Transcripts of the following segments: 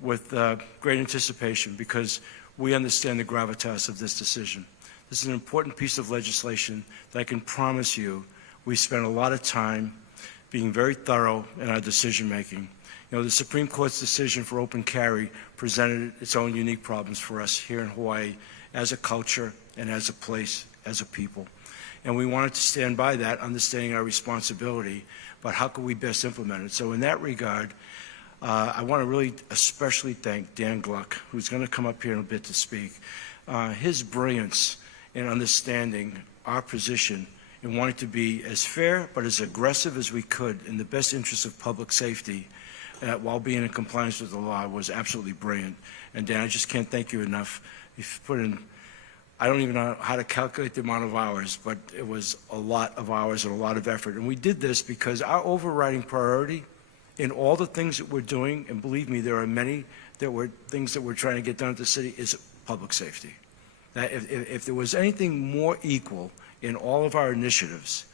with great anticipation because we understand the gravitas of this decision. This is an important piece of legislation that I can promise you we spent a lot of time being very thorough in our decision-making. You know, the Supreme Court's decision for open carry presented its own unique problems for us here in Hawaii as a culture and as a place, as a people. And we wanted to stand by that, understanding our responsibility, but how could we best implement it? So in that regard, I want to really especially thank Dan Gluck, who's going to come up here in a bit to speak. His brilliance in understanding our position and wanting to be as fair but as aggressive as we could in the best interest of public safety while being in compliance with the law was absolutely brilliant. And Dan, I just can't thank you enough. You've put in, I don't even know how to calculate the amount of hours, but it was a lot of hours and a lot of effort. And we did this because our overriding priority in all the things that we're doing, and believe me, there are many things that we're trying to get done at the city, is public safety. That if there was anything more equal in all of our initiatives,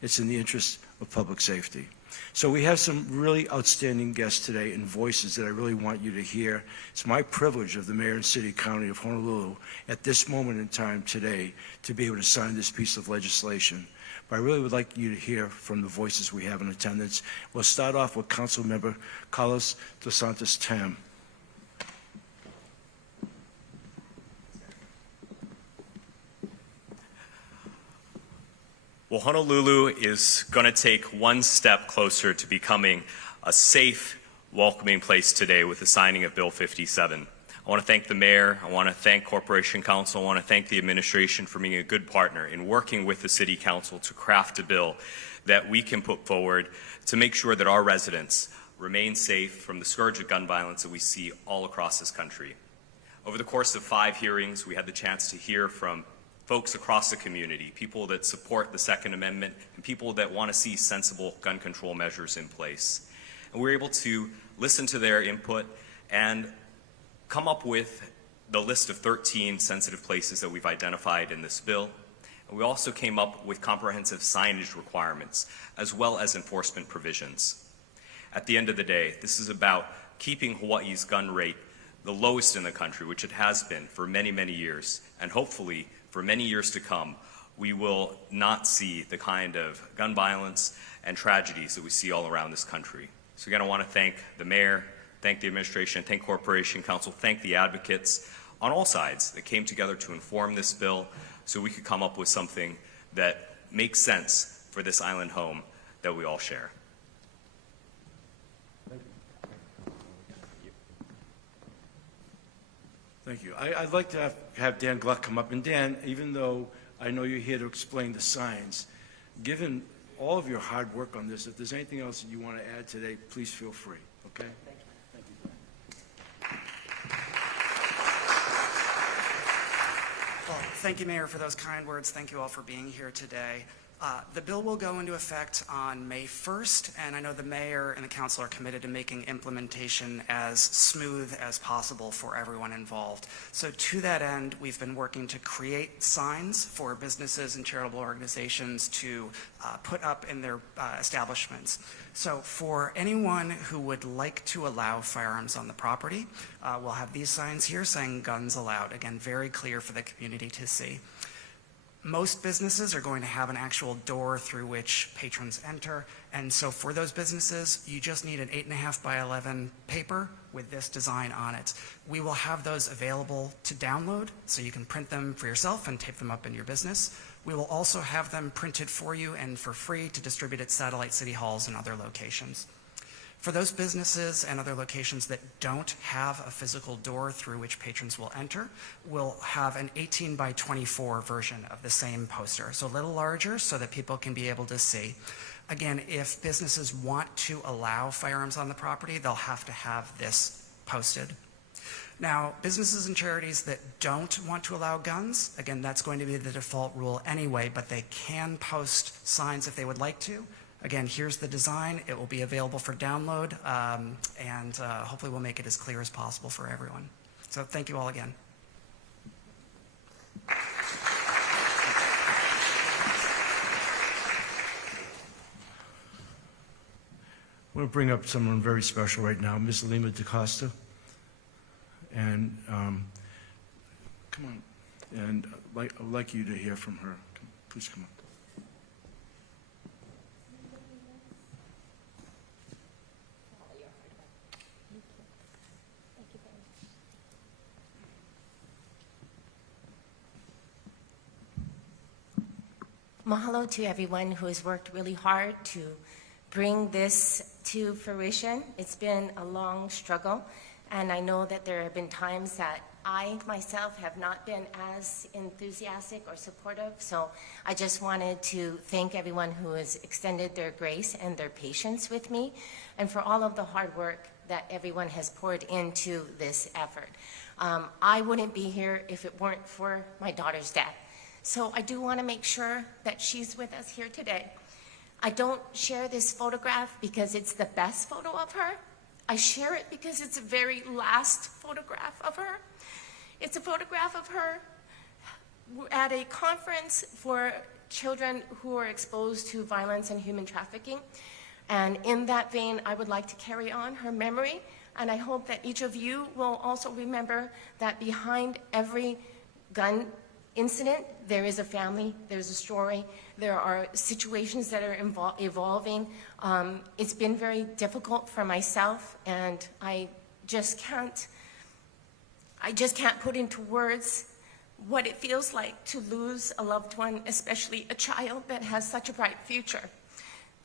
it's in the interest of public safety. So we have some really outstanding guests today and voices that I really want you to hear. It's my privilege of the Mayor and City County of Honolulu at this moment in time today to be able to sign this piece of legislation. But I really would like you to hear from the voices we have in attendance. We'll start off with Council Member Carlos Dos Santos Tam. Well, Honolulu is going to take one step closer to becoming a safe, welcoming place today with the signing of Bill 57. I want to thank the Mayor, I want to thank Corporation Council, I want to thank the administration for being a good partner in working with the City Council to craft a bill that we can put forward to make sure that our residents remain safe from the scourge of gun violence that we see all across this country. Over the course of 5 hearings, we had the chance to hear from folks across the community, people that support the Second Amendment, and people that want to see sensible gun control measures in place. And we were able to listen to their input and come up with the list of 13 sensitive places that we've identified in this bill. And we also came up with comprehensive signage requirements, as well as enforcement provisions. At the end of the day, this is about keeping Hawaii's gun rate the lowest in the country, which it has been for many, many years, and hopefully for many years to come, we will not see the kind of gun violence and tragedies that we see all around this country. So again, I want to thank the Mayor, thank the administration, thank Corporation Council, thank the advocates on all sides that came together to inform this bill so we could come up with something that makes sense for this island home that we all share. Thank you. I'd like to have Dan Gluck come up. And Dan, even though I know you're here to explain the signs, given all of your hard work on this, if there's anything else that you want to add today, please feel free, okay? Thank you. Thank you. Well, thank you, Mayor, for those kind words. Thank you all for being here today. The bill will go into effect on May 1st, and I know the Mayor and the Council are committed to making implementation as smooth as possible for everyone involved. So to that end, we've been working to create signs for businesses and charitable organizations to put up in their establishments. So for anyone who would like to allow firearms on the property, we'll have these signs here saying guns allowed. Again, very clear for the community to see. Most businesses are going to have an actual door through which patrons enter, and so for those businesses, you just need an 8.5 by 11 paper with this design on it. We will have those available to download, so you can print them for yourself and tape them up in your business. We will also have them printed for you and for free to distribute at satellite city halls and other locations. For those businesses and other locations that don't have a physical door through which patrons will enter, we'll have an 18 by 24 version of the same poster, so a little larger so that people can be able to see. Again, if businesses want to allow firearms on the property, they'll have to have this posted. Now, businesses and charities that don't want to allow guns, again, that's going to be the default rule anyway, but they can post signs if they would like to. Again, here's the design. It will be available for download, and hopefully we'll make it as clear as possible for everyone. So thank you all again. I want to bring up someone very special right now, Ms. Lima DeCosta. And come on. And I'd like you to hear from her. Please come on. Mahalo to everyone who has worked really hard to bring this to fruition. It's been a long struggle, and I know that there have been times that I myself have not been as enthusiastic or supportive, so I just wanted to thank everyone who has extended their grace and their patience with me, and for all of the hard work that everyone has poured into this effort. I wouldn't be here if it weren't for my daughter's death. So I do want to make sure that she's with us here today. I don't share this photograph because it's the best photo of her. I share it because it's the very last photograph of her. It's a photograph of her at a conference for children who are exposed to violence and human trafficking. And in that vein, I would like to carry on her memory. And I hope that each of you will also remember that behind every gun incident, there is a family, there's a story, there are situations that are evolving. It's been very difficult for myself, and I just can't put into words what it feels like to lose a loved one, especially a child that has such a bright future.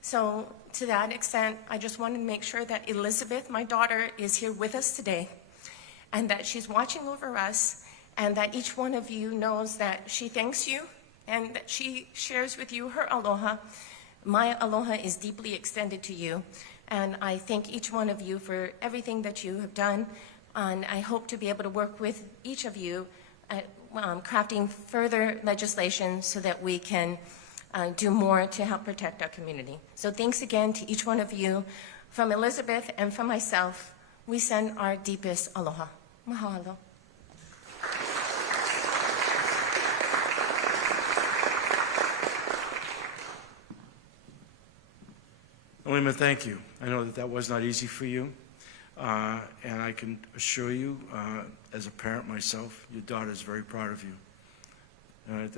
So to that extent, I just wanted to make sure that Elizabeth, my daughter, is here with us today, and that she's watching over us, and that each one of you knows that she thanks you and that she shares with you her aloha. My aloha is deeply extended to you, and I thank each one of you for everything that you have done, and I hope to be able to work with each of you at crafting further legislation so that we can do more to help protect our community. So thanks again to each one of you. From Elizabeth and from myself, we send our deepest aloha. Mahalo. Lima, thank you. I know that was not easy for you, and I can assure you, as a parent myself, your daughter is very proud of you.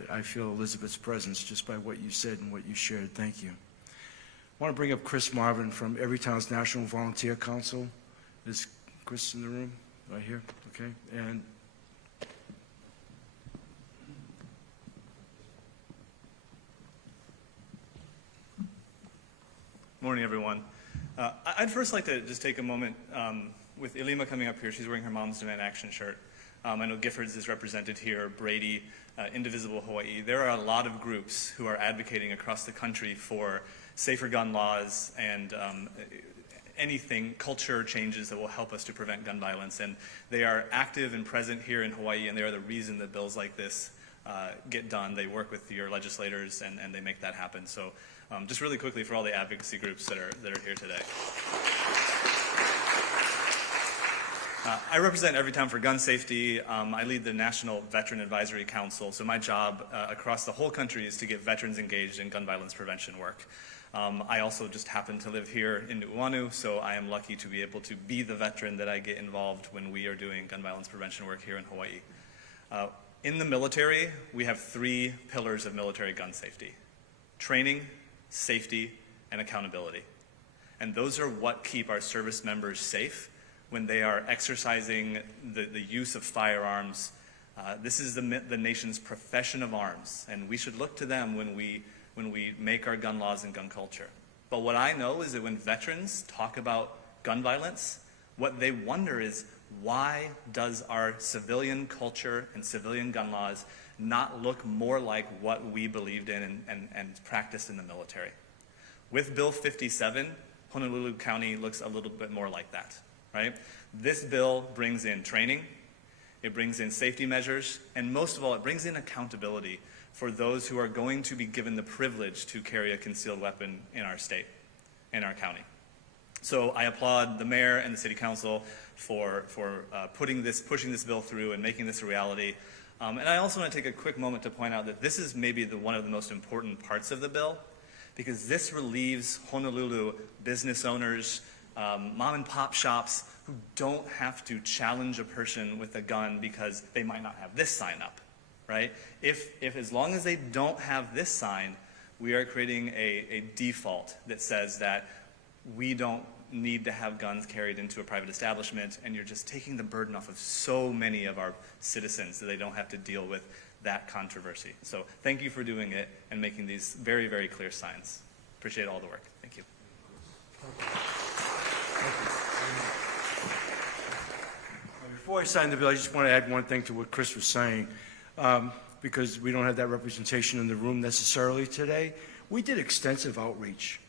I feel Elizabeth's presence just by what you said and what you shared. Thank you. I want to bring up Chris Marvin from Everytown's National Volunteer Council. Is Chris in the room? Right here? Okay. And morning, everyone. I'd first like to just take a moment with Ilima coming up here. She's wearing her Mom's Demand Action shirt. I know Giffords is represented here, Brady, Indivisible Hawaii. There are a lot of groups who are advocating across the country for safer gun laws and anything, culture changes that will help us to prevent gun violence. And they are active and present here in Hawaii, and they are the reason that bills like this get done. They work with your legislators, and they make that happen. So just really quickly for all the advocacy groups that are here today. I represent Everytown for Gun Safety. I lead the National Veteran Advisory Council, so my job across the whole country is to get veterans engaged in gun violence prevention work. I also just happen to live here in Oahu, so I am lucky to be able to be the veteran that I get involved when we are doing gun violence prevention work here in Hawaii. In the military, we have 3 pillars of military gun safety: training, safety, and accountability. And those are what keep our service members safe when they are exercising the use of firearms. This is the nation's profession of arms, and we should look to them when we make our gun laws and gun culture. But what I know is that when veterans talk about gun violence, what they wonder is, why does our civilian culture and civilian gun laws not look more like what we believed in and practiced in the military? With Bill 57, Honolulu County looks a little bit more like that, right? This bill brings in training, it brings in safety measures, and most of all, it brings in accountability for those who are going to be given the privilege to carry a concealed weapon in our state, in our county. So I applaud the mayor and the city council for pushing this bill through and making this a reality. And I also want to take a quick moment to point out that this is maybe one of the most important parts of the bill, because this relieves Honolulu business owners, mom and pop shops who don't have to challenge a person with a gun because they might not have this sign up, right? If as long as they don't have this sign, we are creating a default that says that we don't need to have guns carried into a private establishment, and you're just taking the burden off of so many of our citizens that they don't have to deal with that controversy. So thank you for doing it and making these very, very clear signs. Appreciate all the work. Thank you. Before I sign the bill, I just want to add one thing to what Chris was saying, because we don't have that representation in the room necessarily today. We did extensive outreach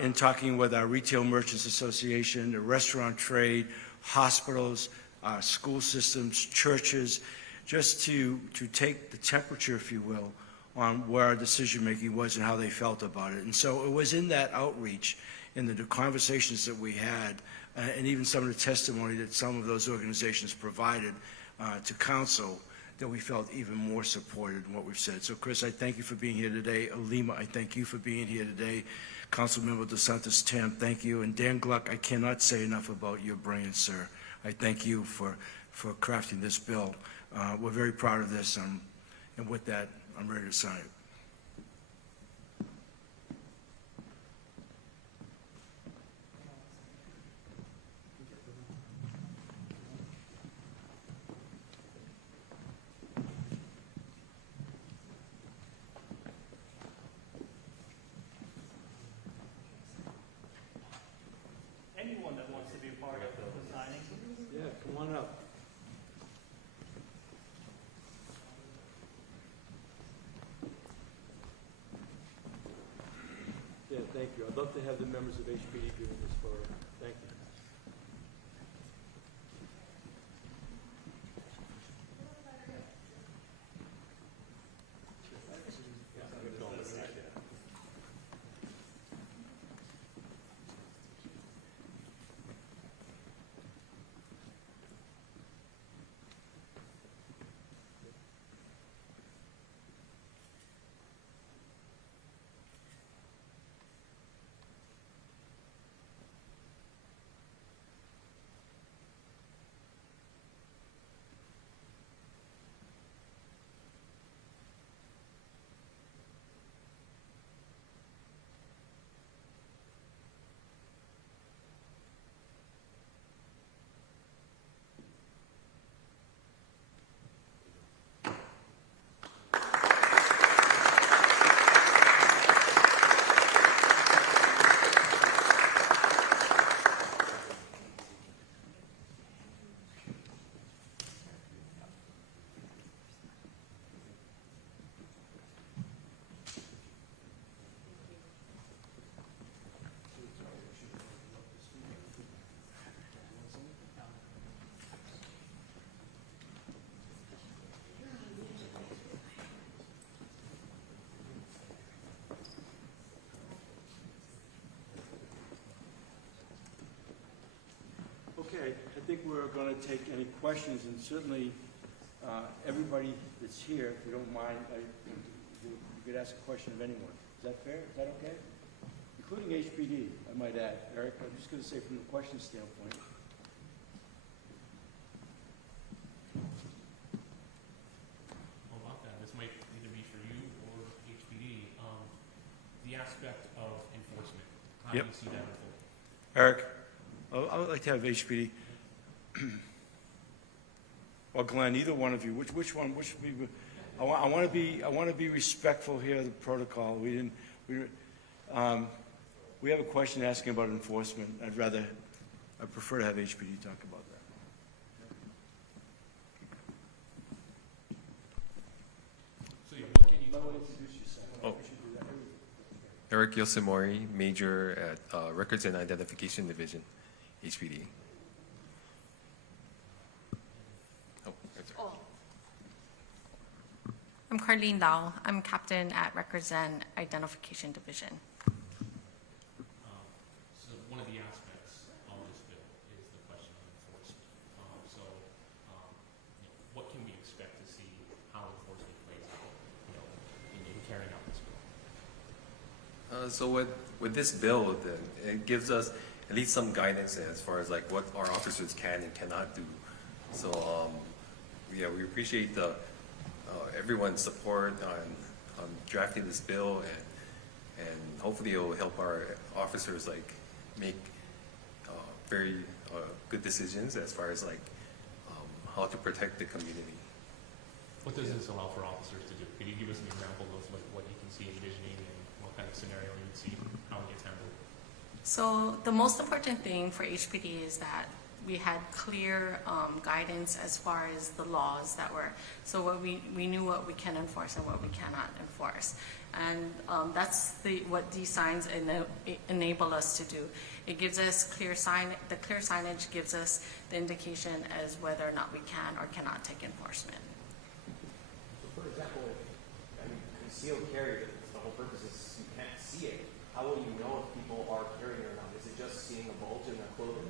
in talking with our Retail Merchants Association, the restaurant trade, hospitals, school systems, churches, just to take the temperature, if you will, on where our decision-making was and how they felt about it. And so it was in that outreach, in the conversations that we had, and even some of the testimony that some of those organizations provided to council, that we felt even more supported in what we've said. So, Chris, I thank you for being here today. Lima, I thank you for being here today. Councilmember DeSantis Tim, thank you. And Dan Gluck, I cannot say enough about your brain, sir. I thank you for crafting this bill. We're very proud of this, and with that, I'm ready to sign it. Anyone that wants to be part of the signing? Yeah, come on up. Yeah, thank you. I'd love to have the members of HPD doing this for, thank you. Okay, I think we're going to take any questions, and certainly everybody that's here, if you don't mind, you could ask a question of anyone. Is that fair? Is that okay? Including HPD, I might add. Eric, I'm just going to say from the question standpoint. Well, about that, this might either be for you or HPD. The aspect of enforcement, how do you see that unfold? Eric, I would like to have HPD. Or Glenn, either one of you. Which one? I want to be respectful here of the protocol. We have a question asking about enforcement. I prefer to have HPD talk about that. So what can you tell us? Oh. Eric Yosimori, Major at Records and Identification Division, HPD. Oh, that's right. I'm Carlene Lau. I'm captain at Records and Identification Division. So one of the aspects of this bill is the question of enforcement. What can we expect to see how enforcement plays out, in carrying out this bill? So with this bill, it gives us at least some guidance as far as like what our officers can and cannot do. So yeah, we appreciate the everyone's support on drafting this bill, and hopefully it will help our officers like make very good decisions as far as like how to protect the community. What does this allow for officers to do? Could you give us an example of like what you can see envisioning and what kind of scenario you'd see, how it gets handled? So the most important thing for HPD is that we had clear guidance as far as the laws that were, so what we knew what we can enforce and what we cannot enforce. And that's what these signs enable us to do. It gives us the clear signage gives us the indication as whether or not we can or cannot take enforcement. So for example, concealed carry, the whole purpose is you can't see it. How will you know if people are carrying it or not? Is it just seeing a bulge in their clothing?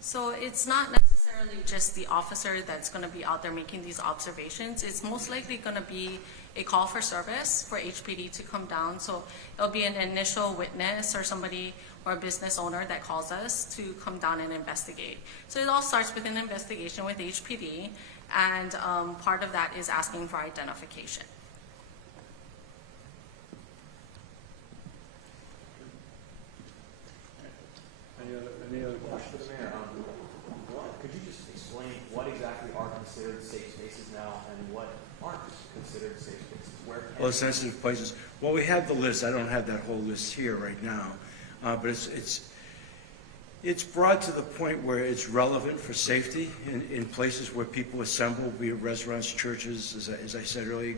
So it's not necessarily just the officer that's going to be out there making these observations. It's most likely going to be a call for service for HPD to come down. So it'll be an initial witness or somebody or a business owner that calls us to come down and investigate. So it all starts with an investigation with HPD, and part of that is asking for identification. Any other questions? Mr. Mayor, could you just explain what exactly are considered safe spaces now and what aren't considered safe spaces? Where can Well, sensitive places. Well, we have the list. I don't have that whole list here right now, but it's broad to the point where it's relevant for safety in places where people assemble, be it restaurants, churches, as I said earlier,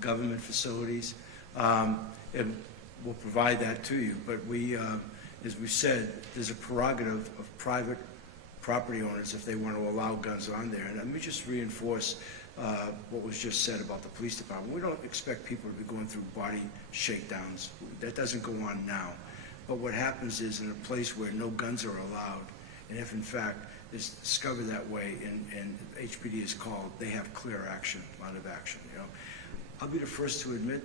government facilities, and we'll provide that to you. But we, as we said, there's a prerogative of private property owners if they want to allow guns on there. And let me just reinforce what was just said about the police department. We don't expect people to be going through body shakedowns. That doesn't go on now. But what happens is in a place where no guns are allowed, and if in fact it's discovered that way and HPD is called, they have clear action, line of action, you know. I'll be the first to admit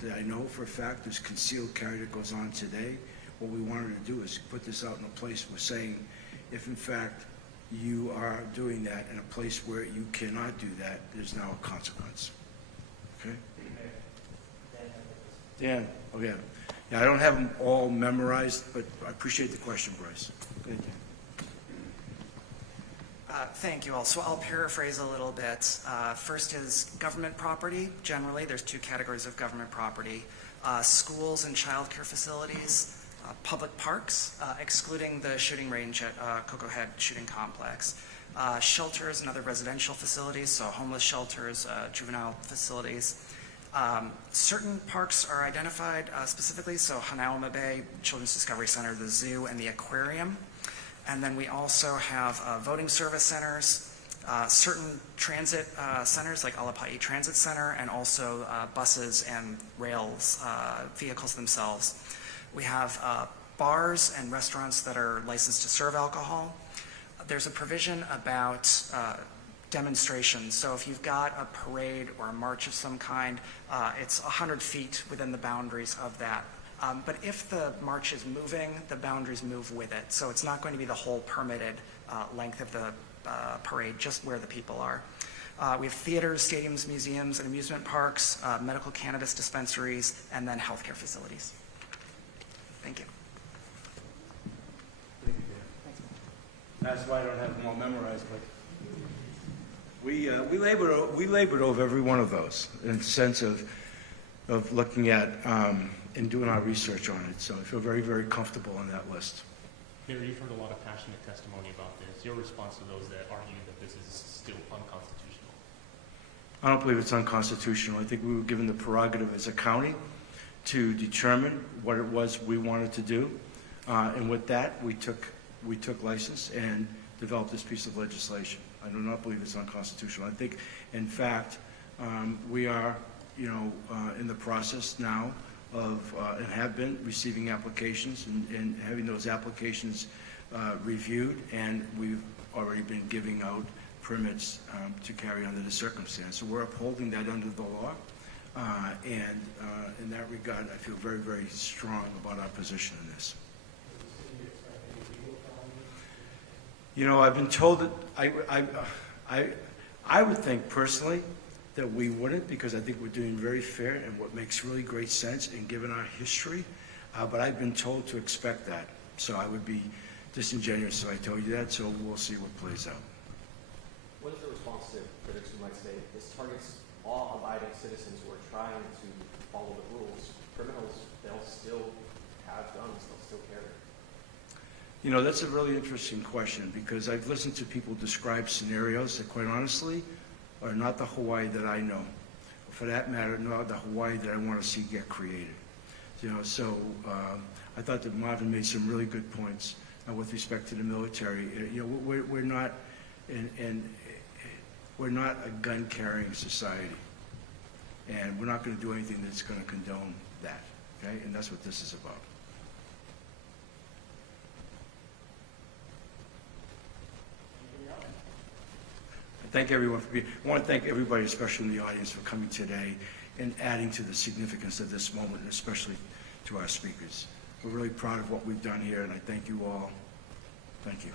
that I know for a fact there's concealed carry that goes on today. What we wanted to do is put this out in a place we're saying, if in fact you are doing that in a place where you cannot do that, there's now a consequence. Okay? Dan, okay. Yeah, I don't have them all memorized, but I appreciate the question, Bryce. Good. Thank you all. So I'll paraphrase a little bit. First is government property. Generally, there's two categories of government property. Schools and childcare facilities, public parks, excluding the shooting range at Cocoa Head Shooting Complex, shelters and other residential facilities, so homeless shelters, juvenile facilities. Certain parks are identified specifically, so Honolulu Bay Children's Discovery Center, the zoo, and the aquarium. And then we also have voting service centers, certain transit centers like Alapai Transit Center, and also buses and rails, vehicles themselves. We have bars and restaurants that are licensed to serve alcohol. There's a provision about demonstrations. So if you've got a parade or a march of some kind, it's 100 feet within the boundaries of that. But if the march is moving, the boundaries move with it. So it's not going to be the whole permitted length of the parade, just where the people are. We have theaters, stadiums, museums, and amusement parks, medical cannabis dispensaries, and then healthcare facilities. Thank you. That's why I don't have them all memorized, but we labored over every one of those in the sense of looking at and doing our research on it. So I feel very, very comfortable on that list. Mayor, you've heard a lot of passionate testimony about this. Your response to those that argue that this is still unconstitutional? I don't believe it's unconstitutional. I think we were given the prerogative as a county to determine what it was we wanted to do. And with that, we took license and developed this piece of legislation. I do not believe it's unconstitutional. I think, in fact, we are, in the process now of, and have been receiving applications and having those applications reviewed, and we've already been giving out permits to carry under the circumstance. So we're upholding that under the law, and in that regard, I feel very, very strong about our position in this. You know, I've been told that I would think personally that we wouldn't, because I think we're doing very fair and what makes really great sense and given our history. But I've been told to expect that. So I would be disingenuous if I told you that, so we'll see what plays out. What is your response to critics who might say this targets law-abiding citizens who are trying to follow the rules? Criminals, they'll still have guns, they'll still carry. You know, that's a really interesting question, because I've listened to people describe scenarios that, quite honestly, are not the Hawaii that I know. For that matter, not the Hawaii that I want to see get created. You know, so I thought that Marvin made some really good points with respect to the military. You know, we're not we're not a gun-carrying society, and we're not going to do anything that's going to condone that. Okay, and that's what this is about. Thank everyone for being. I want to thank everybody, especially in the audience, for coming today and adding to the significance of this moment, and especially to our speakers. We're really proud of what we've done here, and I thank you all. Thank you.